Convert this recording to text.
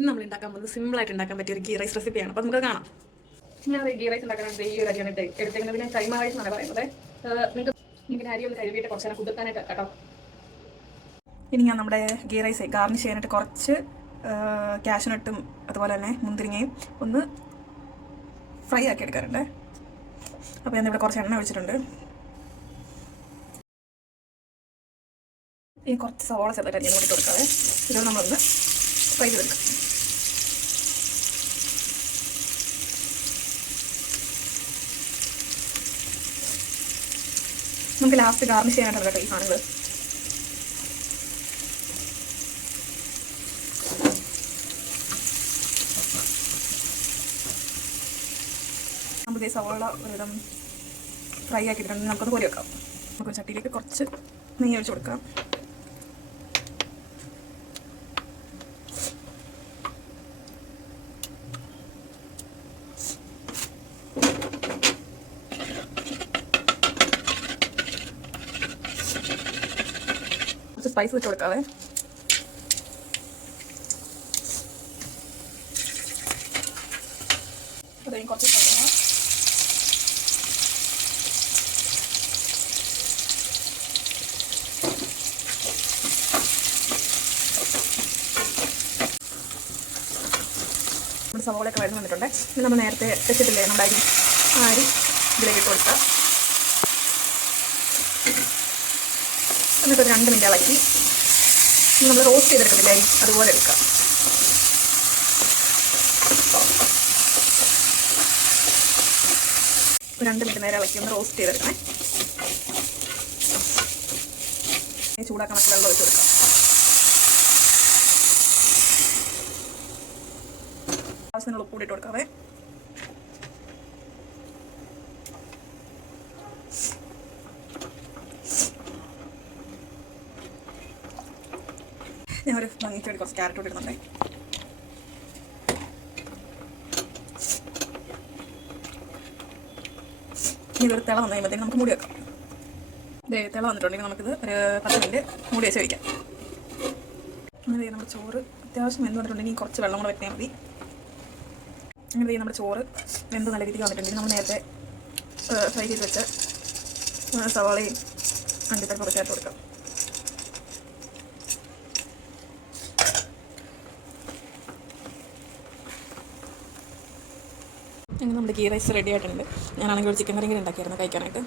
ഇന്ന് നമ്മൾ ഉണ്ടാക്കാൻ പോകുന്നത് സിമ്പിളായിട്ട് ഉണ്ടാക്കാൻ പറ്റിയ ഒരു ഗീ റൈസ് റെസിപ്പിയാണ്. അപ്പോൾ നമുക്ക് കാണാം. ഞാൻ ഗീ റൈസ് ഉണ്ടാക്കാനായിട്ട് ഈ ഒരു അരിയാണ് എടുത്തേക്കുന്നത്. പിന്നെ കൈമ റൈസ് എന്നാണ് പറയുന്നത്. നിങ്ങൾക്ക് ഇങ്ങനെ അരി ഒന്ന് കഴുകിയിട്ട് കുറച്ച് നേരം കുതിർക്കാനായിട്ട് കേട്ടോ. ഇനി ഞാൻ നമ്മുടെ ഗീ റൈസ് ഗാർണിഷ് ചെയ്യാനായിട്ട് കുറച്ച് കാഷ്നട്ടും അതുപോലെ തന്നെ മുന്തിരിങ്ങയും ഒന്ന് ഫ്രൈ ആക്കി എടുക്കാറുണ്ട്. അപ്പോൾ ഞാനിവിടെ കുറച്ച് എണ്ണ ഒഴിച്ചിട്ടുണ്ട്. ഈ കുറച്ച് സവാള ചെറുതായിട്ട് അരിഞ്ഞ് കൂടി കൊടുക്കാതെ ഇത് നമ്മളൊന്ന് ഫ്രൈ ചെയ്തെടുക്കാം. നമുക്ക് ലാസ്റ്റ് ഗാർണിഷ് ചെയ്യാനായിട്ടുള്ള കേട്ടോ ഈ സാധനങ്ങൾ. നമുക്ക് സവാള ഒരുവിധം ഫ്രൈ ആക്കിയിട്ടുണ്ടെങ്കിൽ നമുക്കൊന്ന് കോരി വെക്കാം. നമുക്ക് ചട്ടിയിലേക്ക് കുറച്ച് നെയ്യ് ഒഴിച്ച് കൊടുക്കാം. കുറച്ച് സ്പൈസ് വെച്ച് കൊടുക്കാവേ. കുറച്ച് നമ്മുടെ സവോളയൊക്കെ വരുന്ന വന്നിട്ടുണ്ട്. ഇനി നമ്മൾ നേരത്തെ വെച്ചിട്ടില്ലേ നമ്മുടെ അരി ഇതിലേക്ക് ഇട്ട് കൊടുക്കാം. എന്നിട്ടൊരു 2 മിനിറ്റ് ഇളക്കി നമ്മൾ റോസ്റ്റ് ചെയ്തെടുക്കത്തില്ലേ അരി അതുപോലെ എടുക്കാം. ഒരു 2 മിനിറ്റ് നേരം ഇളക്കി ഒന്ന് റോസ്റ്റ് ചെയ്തെടുക്കണേ. ചൂടാക്കാൻ മറ്റു വെള്ളം ഒഴിച്ച് കൊടുക്കാം. ആവശ്യത്തിനുള്ള ഉപ്പ് ഇട്ട് കൊടുക്കാവേ. ഞാൻ ഒരു ഭംഗിക്ക് വേണ്ടി കുറച്ച് ക്യാരറ്റ് ഇടുന്നുണ്ടേ. ഇനി ഒരു തിള വന്നു കഴിയുമ്പോഴത്തേക്കും നമുക്ക് മൂടി വെക്കാം. തിള വന്നിട്ടുണ്ടെങ്കിൽ നമുക്കിത് ഒരു 10 മിനിറ്റ് മൂടി വെച്ച് വയ്ക്കാം. അങ്ങനെ നമ്മുടെ ചോറ് അത്യാവശ്യം വെന്ത് വന്നിട്ടുണ്ടെങ്കിൽ കുറച്ച് വെള്ളം കൂടെ വെക്കാൻ മതി. അങ്ങനെ നമ്മുടെ ചോറ് വെന്ത് നല്ല രീതിക്ക് വന്നിട്ടുണ്ടെങ്കിൽ നമ്മൾ നേരത്തെ ഫ്രൈ ചെയ്ത് വെച്ച് സവാളയും അണ്ടിപ്പരിപ്പൊക്കെ ചേർത്ത് കൊടുക്കാം. അങ്ങനെ നമ്മുടെ ഗീ റൈസ് റെഡി ആയിട്ടുണ്ട്. ഞാനാണെങ്കിൽ ഒരു ചിക്കൻ കറി ഉണ്ടാക്കിയായിരുന്നു കഴിക്കാനായിട്ട്.